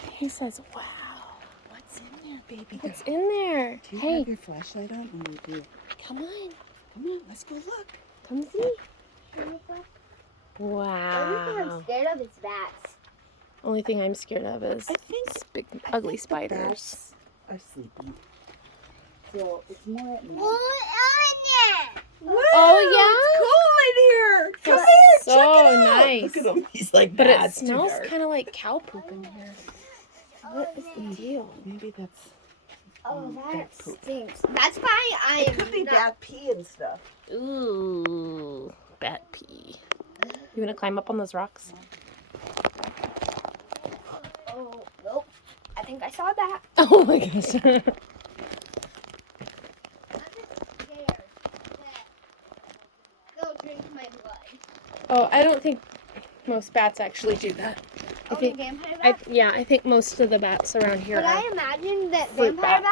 He says, wow. What's in there, baby? What's in there? Do you Hey, have your flashlight on? Oh, you do. come on. Come on, let's go look. Come see. The only thing I'm Wow. scared of is bats. Only thing I'm scared of is I think big, I ugly think the spiders. bats are sleeping. So it's more at night. Onion! Oh, It's cold in here. Come It's here, check so it out. nice. Look at him. He's like, But "Nah, it it's too smells dark." kind of like cow poop in here. What is the deal? Maybe that's. Oh, bat that poop. stinks. That's why I It am could be not. bat pee and stuff. Ooh, bat pee. You want to climb up on those rocks? Oh, nope. I think I saw that. Oh my gosh. I'm just scared that they'll drink my blood. Oh, I don't think most bats actually do that. I Only think, vampire bats? I think most of the bats around here But are I imagine that fruit vampire bats.